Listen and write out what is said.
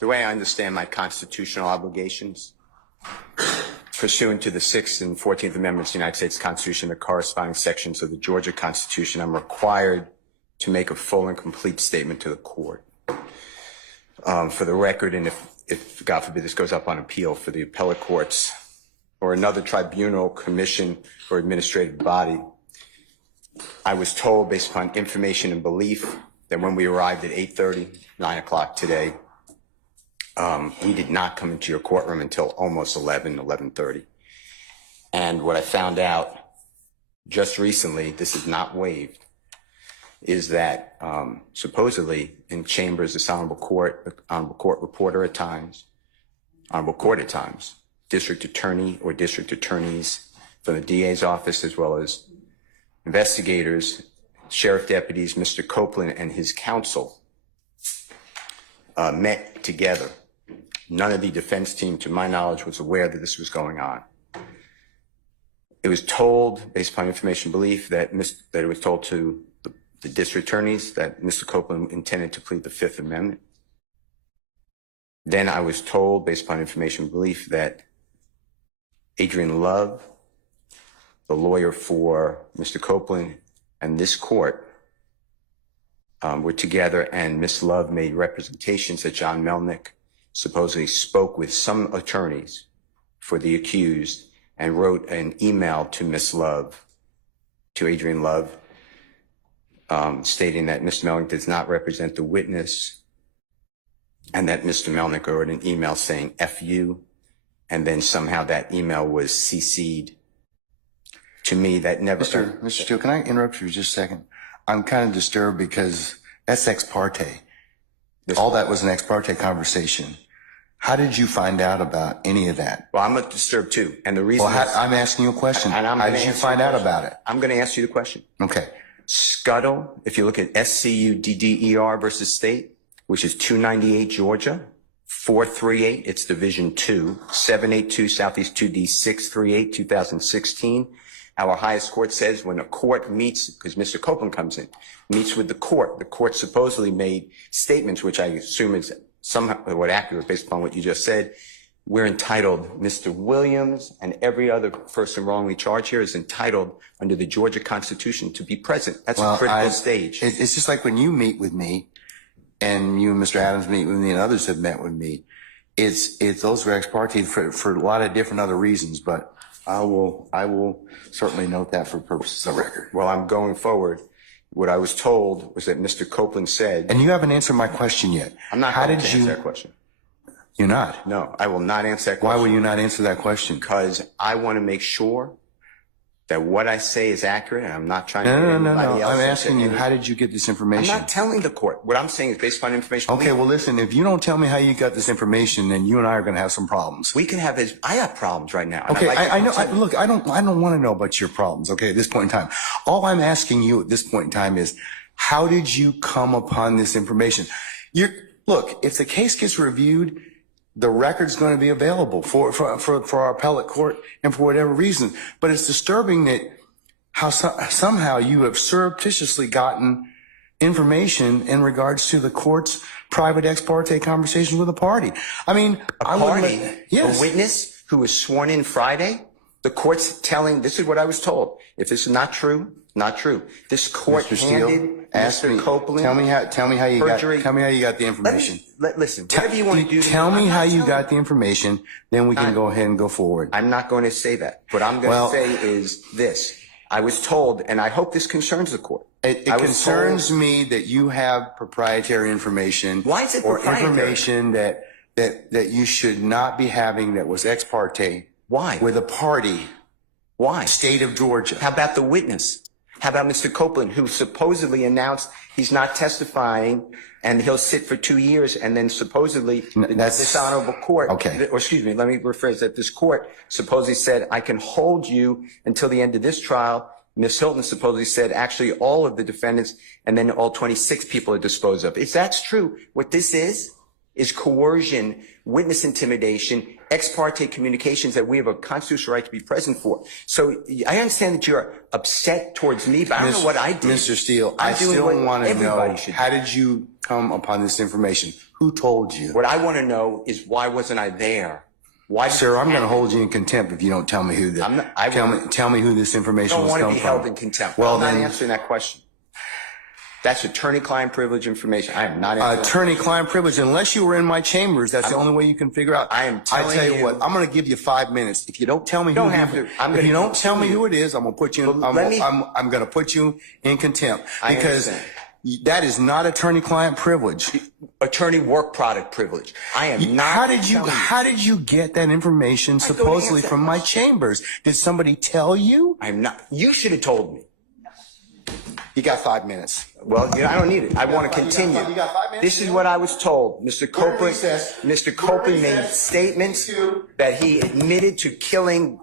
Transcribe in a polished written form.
The way I understand my constitutional obligations, pursuant to the 6th and 14th Amendments of the United States Constitution, the corresponding sections of the Georgia Constitution, I'm required to make a full and complete statement to the court. For the record, and if God forbid this goes up on appeal for the appellate courts or another tribunal, commission, or administrative body, I was told, based upon information and belief, that when we arrived at 8:30, 9 o'clock today, we did not come into your courtroom until almost 11:30. And what I found out just recently, this is not waived, is that supposedly in chambers, this honorable court reporter at times, honorable court at times, district attorney or district attorneys from the DA's office, as well as investigators, sheriff deputies, Mr. Copeland and his counsel met together. None of the defense team, to my knowledge, was aware that this was going on. It was told, based upon information belief, that it was told to the district attorneys that Mr. Copeland intended to plead the Fifth Amendment. Then I was told, based upon information belief, that Adrian Love, the lawyer for Mr. Copeland, and this court were together, and Ms. Love made representations that John Melnick supposedly spoke with some attorneys for the accused and wrote an email to Ms. Love, to Adrian Love, stating that Mr. Melnick does not represent the witness, and that Mr. Melnick wrote an email saying F you, and then somehow that email was CC'd to me. That never... Mr. Steele, can I interrupt you for just a second? I'm kind of disturbed because that's ex parte. All that was an ex parte conversation. How did you find out about any of that? Well, I'm disturbed too. And the reason I'm asking you a question. How did you find out about it? I'm going to ask you the question. Okay. Scuttle, if you look at SCUDDER versus State, which is 298 Georgia, 438, it's Division 2, 782 Southeast 2D 638, 2016. Our highest court says when a court meets, because Mr. Copeland comes in, meets with the court supposedly made statements, which I assume is somewhat accurate based upon what you just said. We're entitled, Mr. Williams and every other person wrongly charged here is entitled under the Georgia Constitution to be present. That's a critical stage. It's just like when you meet with me, and you and Mr. Adams meet with me, and others have met with me. It's those are ex parte for a lot of different other reasons, but I will certainly note that for purposes of record. Well, I'm going forward. What I was told was that Mr. Copeland said... And you haven't answered my question yet. I'm not going to answer that question. You're not? No, I will not answer that question. Why will you not answer that question? Because I want to make sure that what I say is accurate, and I'm not trying to... No. I'm asking you, how did you get this information? I'm not telling the court. What I'm saying is based upon information... Okay, well, listen, if you don't tell me how you got this information, then you and I are going to have some problems. We can have his... I have problems right now. Okay, I know. Look, I don't want to know about your problems, okay, at this point in time. All I'm asking you at this point in time is, how did you come upon this information? Look, if the case gets reviewed, the record's going to be available for our appellate court and for whatever reason. But it's disturbing that how somehow you have surreptitiously gotten information in regards to the court's private ex parte conversation with a party. I mean, yes. A witness who was sworn in Friday, the court's telling, this is what I was told. If this is not true, not true. This court handed Mr. Copeland. Tell me how you got the information. Listen, whatever you want to do. Tell me how you got the information, then we can go ahead and go forward. I'm not going to say that. What I'm going to say is this. I was told, and I hope this concerns the court. It concerns me that you have proprietary information. Why is it proprietary? Or information that you should not be having that was ex parte. Why? With a party. Why? State of Georgia. How about the witness? How about Mr. Copeland, who supposedly announced he's not testifying and he'll sit for 2 years, and then supposedly this honorable court, or excuse me, let me rephrase that. This court supposedly said, I can hold you until the end of this trial. Ms. Hilton supposedly said, actually, all of the defendants and then all 26 people are disposed of. If that's true, what this is coercion, witness intimidation, ex parte communications that we have a constitutional right to be present for. So I understand that you're upset towards me, but I don't know what I did. Mr. Steele, I still want to know, how did you come upon this information? Who told you? What I want to know is why wasn't I there? Why, Sir, I'm going to hold you in contempt if you don't tell me who tell me who this information don't was want to come be from. held in contempt. Well, I'm not then, answering that question. That's attorney-client privilege information. I am not answering attorney-client privilege. Unless you were in my chambers, that's the only way you can figure out. I am telling I tell you you- what, I'm going to give you 5 minutes. If you don't tell me don't who have to. I'm if gonna you don't tell me continue. who it is, I'm going to put you. But let me- I'm going to put you in contempt I because understand. that is not attorney-client privilege. Attorney work product privilege. I am not. How did you get that information supposedly answer from my chambers? Did somebody tell you? I'm not. You should have told me. You got 5 minutes. Well, I don't need it. I want to continue. you got 5 minutes? This is what I was told. Mr. Copeland, recess. Mr. We're Copeland in made recess. statements that he admitted to killing